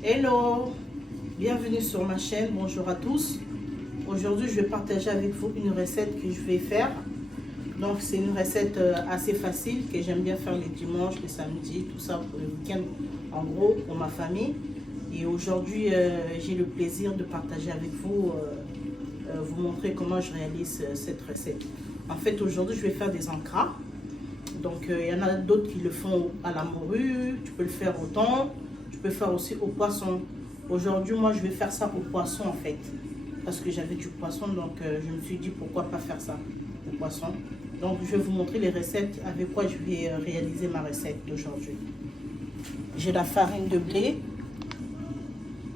Hello, bienvenue sur ma chaîne, bonjour à tous. Aujourd'hui je vais partager avec vous une recette que je vais faire. Donc c'est une recette assez facile que j'aime bien faire les dimanches, les samedis, tout ça pour le week-end, en gros pour ma famille. Et aujourd'hui j'ai le plaisir de partager avec vous, vous montrer comment je réalise cette recette. En fait aujourd'hui je vais faire des encras. Donc il y en a d'autres qui le font à la morue, tu peux le faire au thon, tu peux le faire aussi au poisson. Aujourd'hui moi je vais faire ça au poisson en fait. Parce que j'avais du poisson, donc je me suis dit pourquoi pas faire ça au poisson. Donc je vais vous montrer les recettes avec quoi je vais réaliser ma recette d'aujourd'hui. J'ai la farine de blé,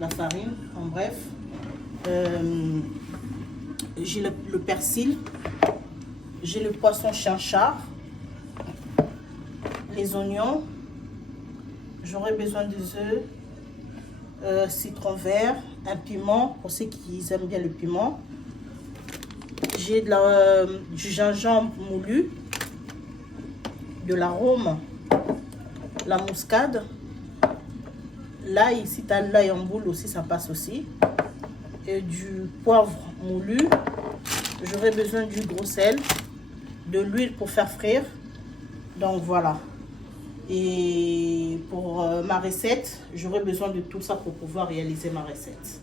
la farine en bref. J'ai le persil, j'ai le poisson chinchard, les oignons, j'aurai besoin des œufs, citron vert, un piment pour ceux qui aiment bien le piment. J'ai du gingembre moulu, de l'arôme, la muscade, l'ail, si tu as l'ail en boule aussi ça passe aussi, et du poivre moulu. J'aurai besoin du gros sel, de l'huile pour faire frire. Donc voilà. Et pour ma recette, j'aurai besoin de tout ça pour pouvoir réaliser ma recette.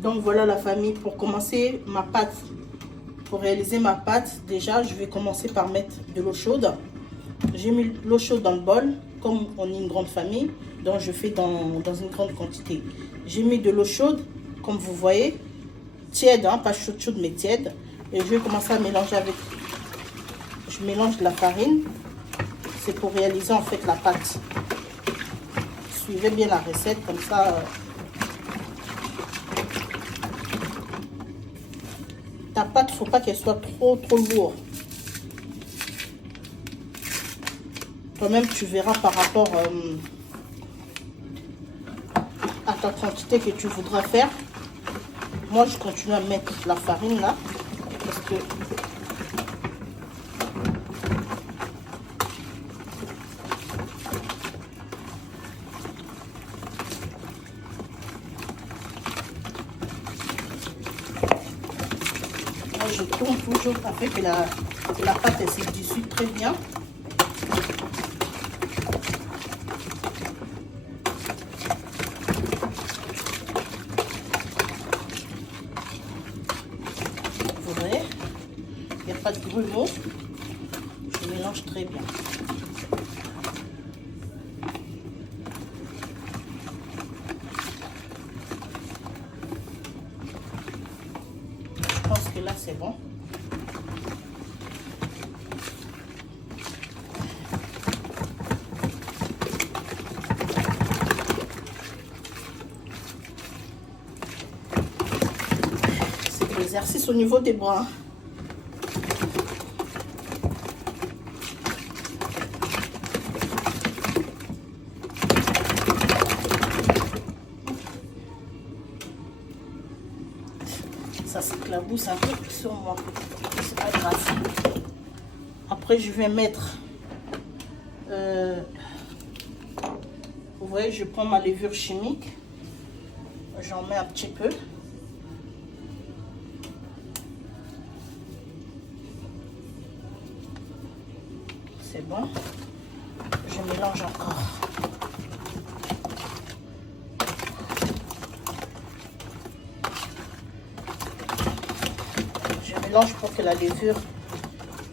Donc voilà la famille, pour commencer ma pâte. Pour réaliser ma pâte, déjà je vais commencer par mettre de l'eau chaude. J'ai mis l'eau chaude dans le bol, comme on est une grande famille, donc je fais dans une grande quantité. J'ai mis de l'eau chaude, comme vous voyez, tiède, hein, pas chaude chaude mais tiède. Et je vais commencer à mélanger avec, je mélange de la farine. C'est pour réaliser en fait la pâte. Suivez bien la recette comme ça. Ta pâte, faut pas qu'elle soit trop lourde. Toi-même tu verras par rapport à ta quantité que tu voudras faire. Moi je continue à mettre la farine là parce que je tourne toujours afin que la pâte elle se dissout très bien. Vous voyez, il n'y a pas de grumeaux. Je mélange très bien. Je pense que là c'est bon. C'est l'exercice au niveau des bras. Ça s'éclabousse un peu sur moi, c'est pas grave. Après je vais mettre, vous voyez, je prends ma levure chimique, j'en mets un petit peu. C'est bon, je mélange encore. Je mélange pour que la levure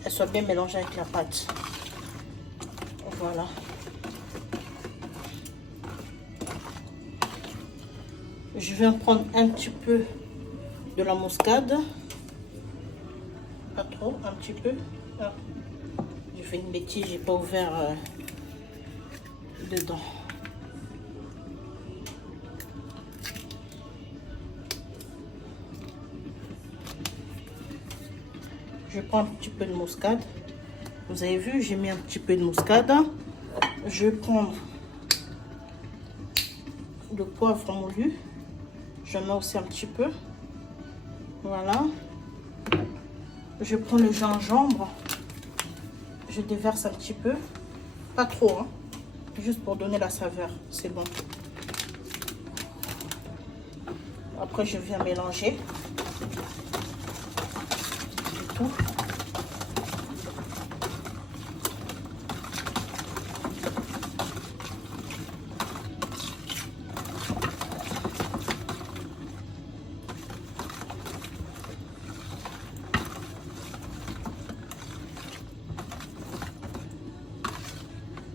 elle soit bien mélangée avec la pâte. Voilà. Je vais en prendre un petit peu de la muscade. Pas trop, un petit peu. Ah. J'ai fait une bêtise, j'ai pas ouvert dedans. Je prends un petit peu de muscade. Vous avez vu, j'ai mis un petit peu de muscade. Je vais prendre le poivre moulu. J'en mets aussi un petit peu. Voilà. Je prends le gingembre. Je déverse un petit peu. Pas trop, hein. Juste pour donner la saveur. C'est bon. Après, je viens mélanger tout.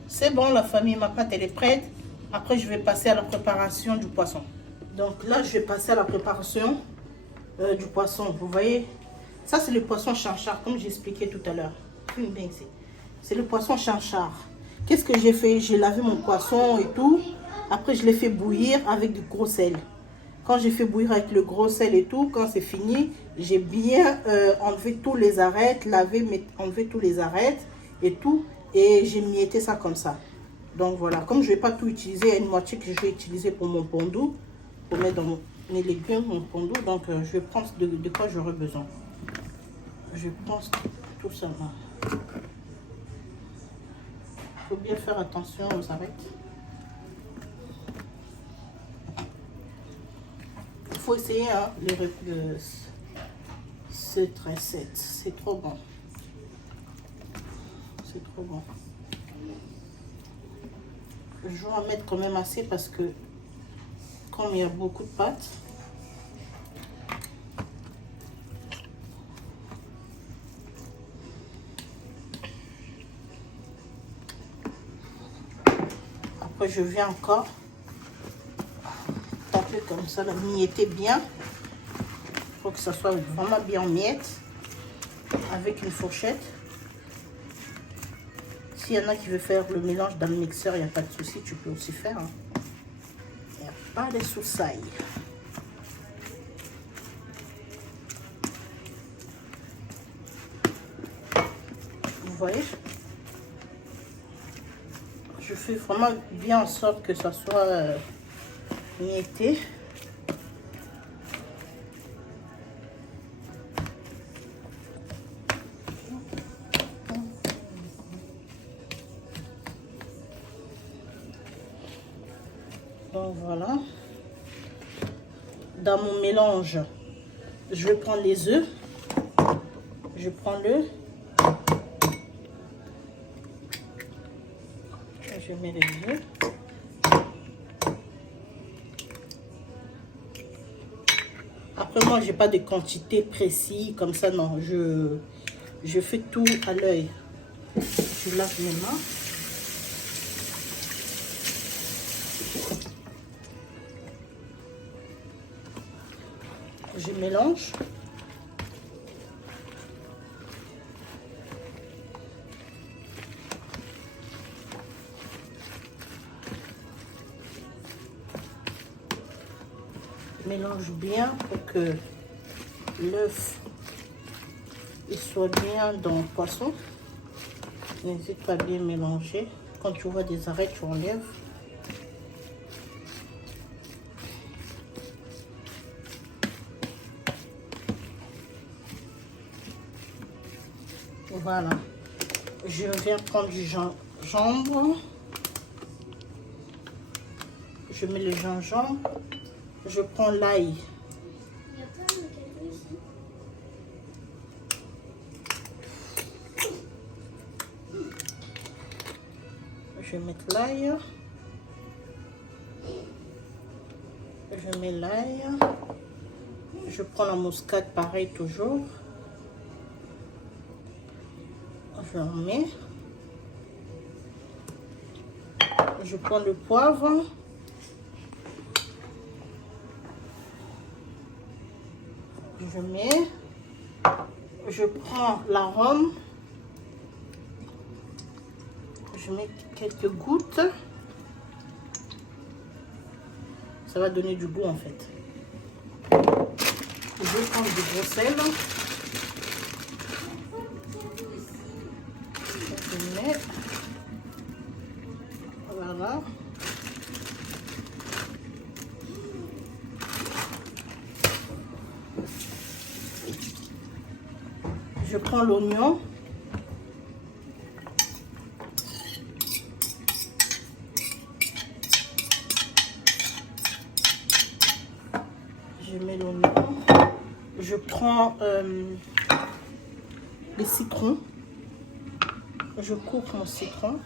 C'est bon, la famille, ma pâte elle est prête. Après, je vais passer à la préparation du poisson. Donc là, je vais passer à la préparation du poisson. Vous voyez, ça c'est le poisson chanchard, comme j'expliquais tout à l'heure. C'est le poisson chanchard. Qu'est-ce que j'ai fait? J'ai lavé mon poisson et tout. Après, je l'ai fait bouillir avec du gros sel. Quand j'ai fait bouillir avec le gros sel et tout, quand c'est fini, j'ai bien enlevé tous les arêtes, enlevé tous les arêtes et tout. Et j'ai mietté ça comme ça. Donc voilà, comme je ne vais pas tout utiliser, il y a une moitié que je vais utiliser pour mon pondou, pour mettre dans mes légumes, mon pondou. Donc je vais prendre de quoi j'aurai besoin. Je pense tout ça là. Il faut bien faire attention aux arêtes. Il faut essayer hein, cette recette. C'est trop bon. C'est trop bon. Je vais en mettre quand même assez parce que comme il y a beaucoup de pâtes, après je viens encore taper comme ça, la mietter bien. Il faut que ça soit vraiment bien en miettes avec une fourchette. S'il y en a qui veut faire le mélange dans le mixeur, il n'y a pas de souci, tu peux aussi faire. Hein. Il n'y a pas de soucis. Vous voyez? Je fais vraiment bien en sorte que ça soit mietté. Donc voilà. Dans mon mélange, je vais prendre les œufs. Je prends l'œuf. Je mets les œufs. Après moi, j'ai pas de quantité précise comme ça, non. Je fais tout à l'œil. Je lave mes mains. Je mélange. Mélange bien pour que l'œuf soit bien dans le poisson. N'hésite pas à bien mélanger. Quand tu vois des arêtes, tu enlèves. Voilà. Je viens prendre du gingembre. Je mets le gingembre. Je prends l'ail. Je vais mettre l'ail. Je mets l'ail. Je prends la muscade, pareil toujours. Je en mets. Je prends le poivre. Je mets. Je prends l'arôme. Je mets quelques gouttes. Ça va donner du goût en fait. Je vais prendre du gros sel. Je mets. Voilà. Je prends l'oignon. Je mets l'oignon. Je prends les citrons. Je coupe mon citron.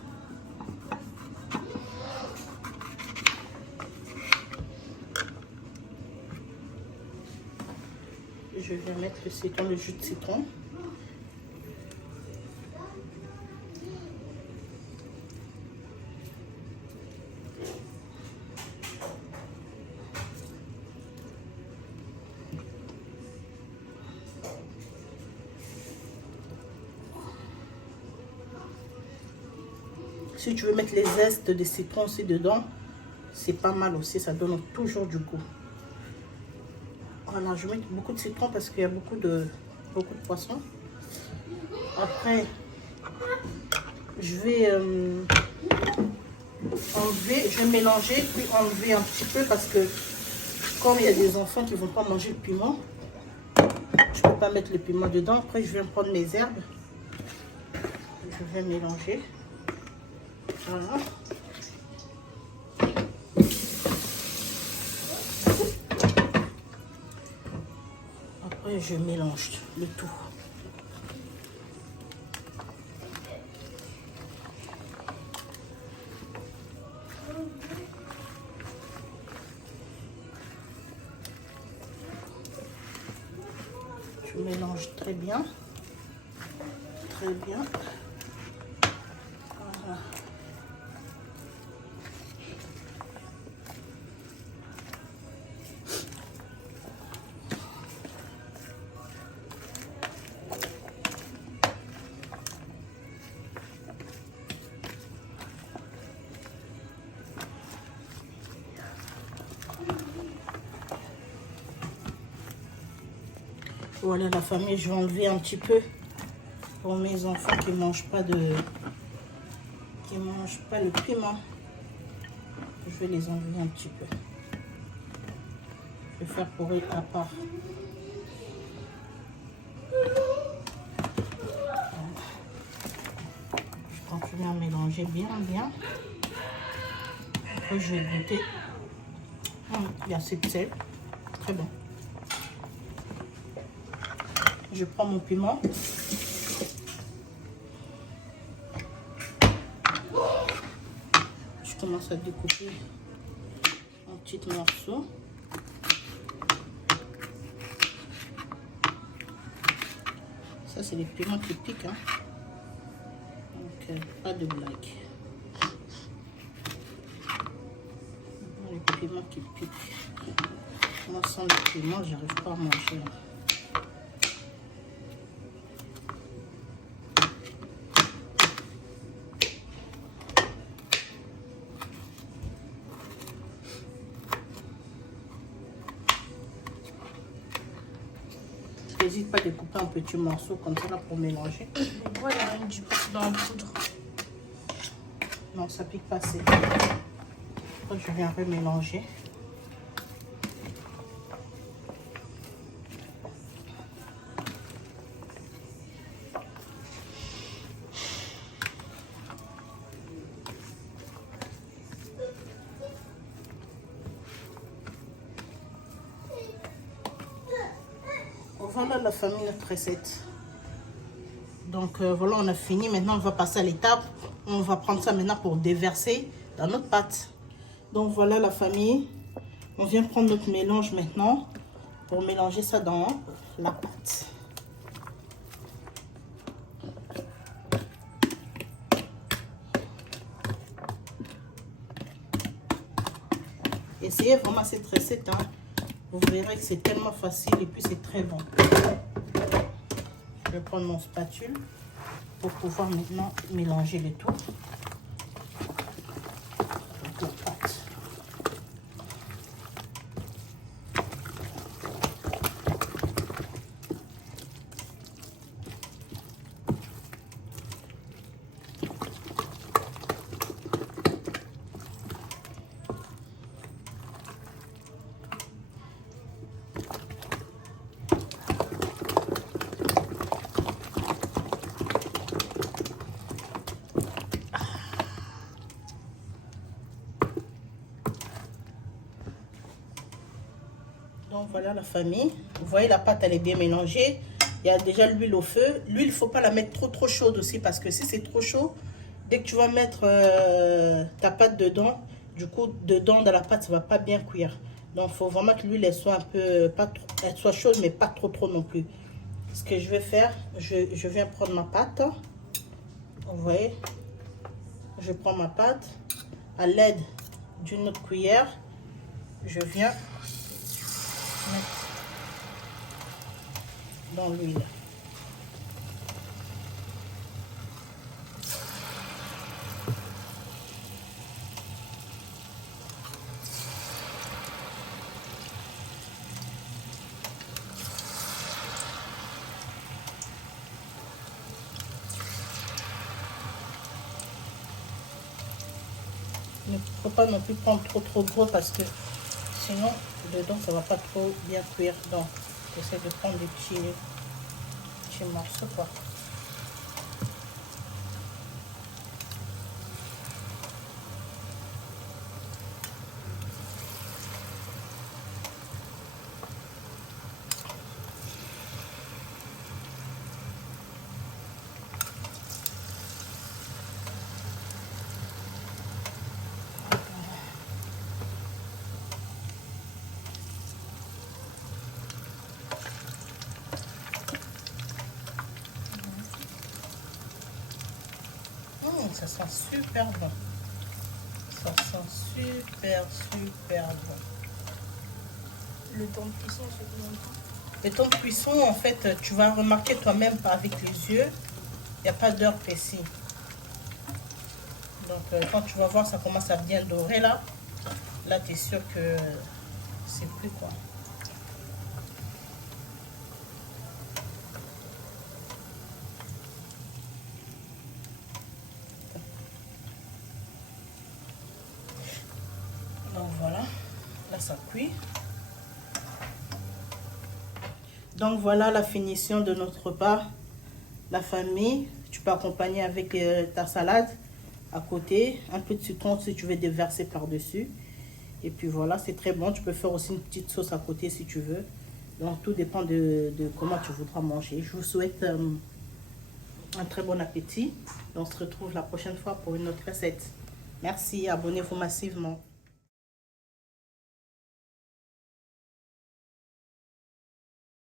Je vais mettre le citron, le jus de citron. Si tu veux mettre les zestes de citron aussi dedans, c'est pas mal aussi, ça donne toujours du goût. Voilà, je vais mettre beaucoup de citron parce qu'il y a beaucoup de poissons. Après, je vais enlever, je vais mélanger, puis enlever un petit peu parce que comme il y a des enfants qui ne vont pas manger le piment, je ne peux pas mettre le piment dedans. Après, je vais prendre mes herbes. Je vais mélanger. Voilà. Après, je mélange le tout. Je mélange très bien. Très bien. Voilà. Voilà la famille, je vais enlever un petit peu pour mes enfants qui mangent pas le piment. Je vais les enlever un petit peu. Je vais faire pour eux à part. Je continue à mélanger bien. Après je vais goûter. Il y a assez de sel. Très bon. Je prends mon piment. Je commence à découper en petits morceaux. Ça, c'est les piments qui piquent. Hein. Donc, pas de blague. Les piments qui piquent. Moi, sans le piment, j'arrive pas à manger. N'hésite pas à découper en petits morceaux comme ça là pour mélanger. Voilà, il y a du dans la poudre. Non, ça pique pas assez. Après, je viens remélanger. Voilà la famille, notre recette. Donc voilà, on a fini. Maintenant, on va passer à l'étape. On va prendre ça maintenant pour déverser dans notre pâte. Donc voilà la famille. On vient prendre notre mélange maintenant pour mélanger ça dans la pâte. Essayez vraiment cette recette. Hein. Vous verrez que c'est tellement facile et puis c'est très bon. Je vais prendre mon spatule pour pouvoir maintenant mélanger le tout. Avec la pâte. Donc voilà la famille. Vous voyez la pâte elle est bien mélangée. Il y a déjà l'huile au feu. L'huile il ne faut pas la mettre trop chaude aussi parce que si c'est trop chaud, dès que tu vas mettre ta pâte dedans, du coup dedans dans la pâte ça va pas bien cuire. Donc il faut vraiment que l'huile elle soit un peu pas trop, elle soit chaude mais pas trop non plus. Ce que je vais faire, je viens prendre ma pâte. Vous voyez, je prends ma pâte à l'aide d'une autre cuillère. Je viens mettre dans l'huile. Il ne faut pas non plus prendre trop gros parce que sinon dedans ça va pas trop bien cuire. Donc j'essaie de prendre des petits morceaux quoi. Ça sent super bon. Ça sent super bon. Le temps de cuisson, c'est combien de temps? Le temps de cuisson, en fait, tu vas remarquer toi-même avec les yeux. Il n'y a pas d'heure précise. Donc, quand tu vas voir, ça commence à bien dorer là. Là, tu es sûr que c'est plus quoi. Donc voilà, là ça cuit. Donc voilà la finition de notre repas. La famille, tu peux accompagner avec ta salade à côté, un peu de citron si tu veux déverser par-dessus. Et puis voilà, c'est très bon. Tu peux faire aussi une petite sauce à côté si tu veux. Donc tout dépend de comment tu voudras manger. Je vous souhaite un très bon appétit. On se retrouve la prochaine fois pour une autre recette. Merci, abonnez-vous massivement.